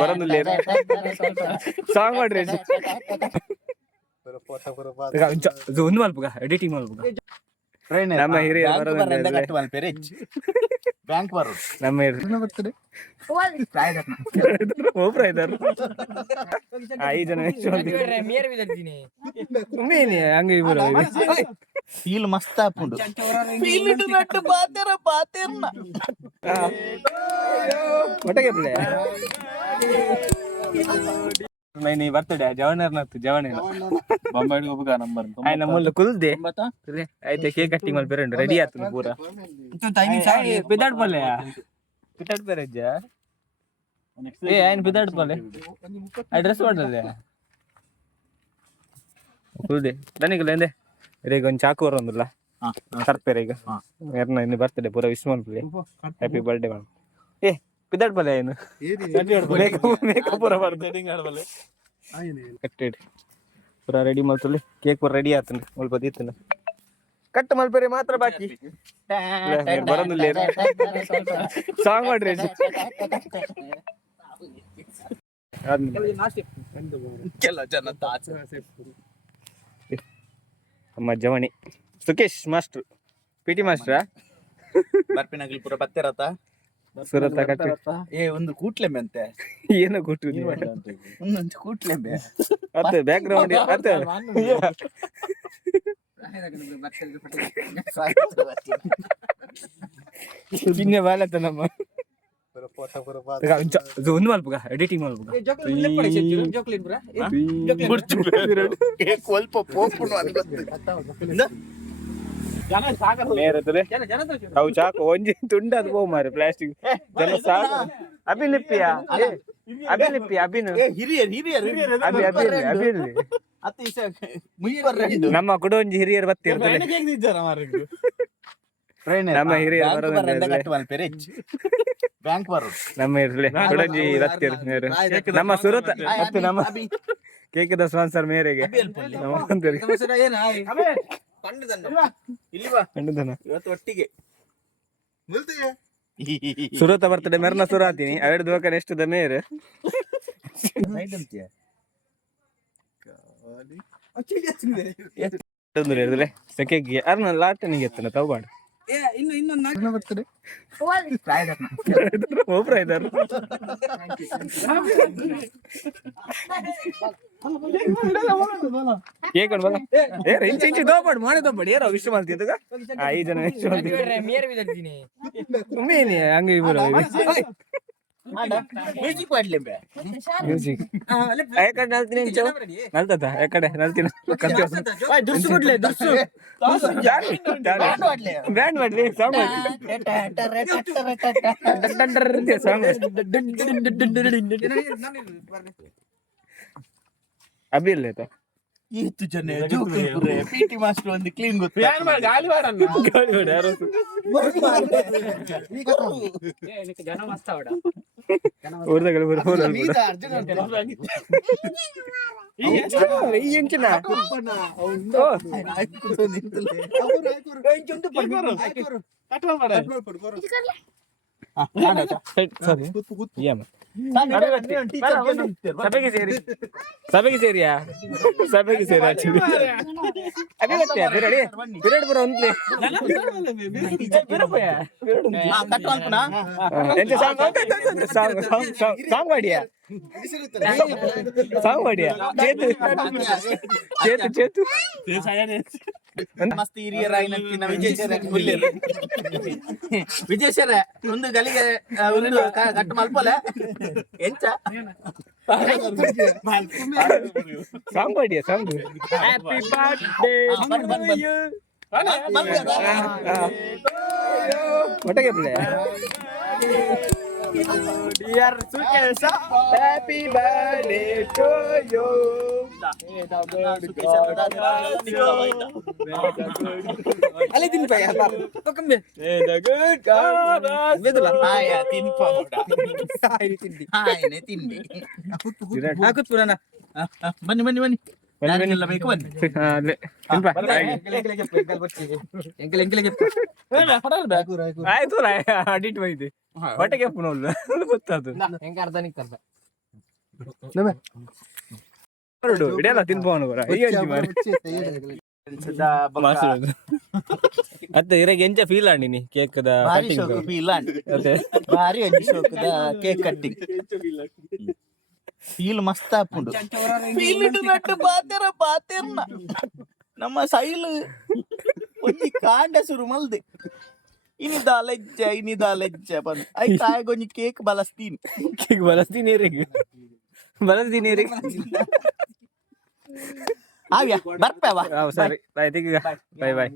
ಬರೋದಿಲ್ಲ ಸಾಂಗ್ ಮಾಡ್ರಿ ಒಂದು ಮಲ್ಪಗ ಎಡಿಟಿಂಗ್ ಮಲ್ಪಗ ನಮ್ಮ ಹಿರಿಯ ಬ್ಯಾಂಕ್ ಬರೋದು ನಮ್ಮ ಹಿರಿಯ ಬರ್ತದೆ ಒಬ್ರು ಇದ್ದಾರೆ 5 ಜನ ಹಂಗೆ ಫೀಲ್ ಮಸ್ತ್ ಹಾಕೊಂಡು ಒಟ್ಟಿಗೆ ನೀ ಬರ್ತಡೆ ಜವನರ್ನತ್ತು ಜವನೇನ ಬೊಂಬಾಯಿಗೆ ಹೋಗ್ಬೇಕ ನಂಬರ್ ಆಯ್ತು ನಮ್ಮಲ್ಲ ಕುಲ್ದೆ ಆಯ್ತು ಕೇಕ್ ಕಟ್ಟಿಂಗ್ ಮಾಡಿ ಬೇರೆ ರೆಡಿ ಆಯ್ತು ಪೂರ ಪಿದಾಡ್ ಪಲ್ಲೆ ಪಿದಾಡ್ ಬೇರೆಜ್ಜ ಏ ಆಯ್ತು ಪಿದಾಡ್ ಪಲ್ಲೆ ಡ್ರೆಸ್ ಮಾಡದೆ ಕುಲ್ದೆ ದನಿಗಲ್ಲ ಎಂದೆ ಈಗ ಒಂದು ಚಾಕು ಬರೋದಿಲ್ಲ ಸರ್ಪೇರ ಈಗ ಯಾರನ್ನ ಇನ್ನು ಬರ್ತಡೆ ಪೂರ ವಿಶ್ ಮಾಡ್ಬಿಡಿ ಹ್ಯಾಪಿ ಬರ್ಡೇ ಮಾಡಿ ಏ ಪಿದಾಡ್ ಪಲ್ಲೆ ಏನು ಮೇಕಪ್ ಪೂರ ಬರ್ತದೆ ಕಟ್ಟಿಡಿ ಪೂರ ರೆಡಿ ಮಾಡ್ತಲ್ಲಿ ಕೇಕ್ ಪೂರ ರೆಡಿ ಆತನ ಸ್ವಲ್ಪ ದಿತ್ತನ ಕಟ್ ಮಲ್ಪೇರೆ ಮಾತ್ರ ಬಾಕಿ ಬರೋದಿಲ್ಲ ಸಾಂಗ್ ಮಾಡ್ರಿ ಅಮ್ಮ ಜವಣಿ ಸುಕೇಶ್ ಮಾಸ್ಟರ್ ಪಿಟಿ ಮಾಸ್ಟ್ರಾ ಬರ್ಪಿನಾಗ್ಲಿ ಪೂರ ಬತ್ತಿರತ್ತ ಸುರತ ಕಟ್ಟಿ ಏ ಒಂದು ಕೂಟ್ಲೆಂಬೆ ಅಂತೆ ಏನೋ ಕೊಟ್ಟು ಒಂದೊಂದು ಕೂಟ್ಲೆಂಬೆ ಅತ್ತೆ ಬ್ಯಾಕ್ ಗ್ರೌಂಡ್ ಅತ್ತೆ ಇನ್ನೇ ಬಾಲತ್ತ ನಮ್ಮ ಒಂದು ಮಲ್ಪಗ ಎಡಿಟಿಂಗ್ ಮಲ್ಪಗ ಅವು ಚಾಕು ಒಂಜಿ ತುಂಡ ಅದು ಹೋಗ್ ಮಾರಿ ಪ್ಲಾಸ್ಟಿಕ್ ಜನ ಸಾಕು ಅಭಿಲಿಪ್ಪಿಯ ಅಭಿಲಿಪ್ಪಿ ಅಭಿನು ಅಭಿ ಅಭಿರ್ಲಿ ಅಭಿರ್ಲಿ ನಮ್ಮ ಕೂಡ ಒಂಜಿ ಹಿರಿಯರು ಬತ್ತಿರ್ತಾರೆ ನಮ್ಮ ಹಿರಿಯರು ಬ್ಯಾಂಕ್ ಬರೋದು ನಮ್ಮ ಇರ್ಲಿ ಕೊಡಂಜಿ ಬತ್ತಿರ್ ನಮ್ಮ ಸುರತ ಮತ್ತು ನಮ್ಮ ಕೇಕದ ಸ್ಪಾನ್ಸರ್ ಮೇರೆಗೆ ಒಟ್ಟಿಗೆ ಸುರತ ಬರ್ತಡೆ ಮೆರ್ನ ಸುರಾತೀನಿ ಎರಡು ದೋಕನ್ ಎಷ್ಟು ದ ಮೇರೆ ಸೆಕೆಗೆ ಅರ್ನ ಲಾಟನಿಗೆ ಎತ್ತನ ತಗೋಬಾಡ ಬರ್ತದೆ ಒಬ್ರ ಇದ್ದಾರೆ ಕೇಕ್ ಬಲ್ಲ ಇಂಚು ಇಂಚು ದೋಪಾಡು ಮಾಡಿ ದೋಪಾಡು ಯಾರೋ ವಿಶ್ವ ಮಾಡ್ತಿದ್ದಾಗ 5 ಜನ ವಿಶ್ವ ಮಾಡ್ತೀನಿ ಹಂಗೆ ಮ್ಯೂಸಿಕ್ ಮಾಡ್ಲಿ ಮ್ಯೂಸಿಕ್ ಯಾಕಡೆ ನಲ್ತೀನಿ ನಲ್ತತ ಯಾಕಡೆ ನಲ್ತೀನಿ ಬ್ಯಾಂಡ್ ಮಾಡ್ಲಿ ಸಾಂಗ್ ಅಭಿ ಇಲ್ಲ ಆಯ್ತಾ ಈತು ಜನ ಪಿಟಿ ಮಾಸ್ಟರ್ ಒಂದು ಕ್ಲೀನ್ ಗೊತ್ತು ಜನ ಮಸ್ತ್ ಅವಡ ಸಭೆಗೆ ಸೇರಿಯಾ ಸಭೆಗೆ ಸೇರಿ ವಿರಾಟ್ ಬರೋ ಒಂದ್ಲೆ ಸಾಂಗ್ ಮಾಡಿಯಾ ಸಾಂಗ್ ಮಾಡಿಯಾ ಚೇತು ಚೇತು ಚೇತು ಮಸ್ತ್ ಹಿರಿಯರಾಗಿನ ವಿಜಯೇಶ್ವರ ಒಂದು ಗಲಿಗೆ ಒಂದು ಕಟ್ಟು ಮಲ್ಪಲೆ ಎಂಚ ಸಾಂಗ್ ಮಾಡಿಯಾ ಸಾಂಗ್ ಹ್ಯಾಪಿ ಬರ್ತ್ಡೇ ಒಟ್ಟಿಗೆ Dear Sukesa, happy birthday to you. Ali tin pa yata. To kambe. The good God. Bedula. Aya tin pa moda. Ay ni tindi. Ay ni tindi. Akut purana. Bani bani bani. ನಾನೆಲ್ಲ ಬೇಕು ಬನ್ನಿ ಆಯ್ತು ಅಡಿಟ್ ಬೈದೆ ಹೊಟ್ಟೆಗೆ ಪುನೋಲ್ಲ ಗೊತ್ತಾದು ಹೆಂಗ ಅರ್ಧ ನಿಕ್ಕರ್ಧ ಹೊರಡು ಇಡೆಲ್ಲ ತಿನ್ಬೋನು ಬರ ಈಗ ಅಂಚಿ ಮಾರಿ ಮಾಸುದು ಅತ್ತ ಇರಗೆ ಎಂಚ ಫೀಲ್ ಆಂಡಿನಿ ಕೇಕ್ ದ ಭಾರಿ ಕಟಿಂಗ್ ಶೋಕು ಫೀಲ್ ಅದೇ ಭಾರಿ ಒಂಜಿ ಶೋಕದ ಕೇಕ್ ಕಟ್ಟಿಂಗ್ ಫೀಲ್ ಮಸ್ತ್ ಆಪುಂಡು ಫೀಲ್ ನಟ್ಟು ಬಾತೆರ್ನ ನಮ್ಮ ಸೈಲ್ ಒಂಜಿ ಕಾಂಡ ಶುರು ಮಲ್ದೆ ಇನಿದ ಲೆಜ್ಜ ಬಂದ್ ಐ ಕಾಯಗೊಂಜಿ ಕೇಕ್ ಬಲಸ್ತೀನಿ ಕೇಕ್ ಬಲಸ್ತೀನಿ ಆವ್ಯಾ ಬರ್ಪೇವಾ ಸರಿ ಆಯ್ತು ಈಗ ಬಾಯ್ ಬಾಯ್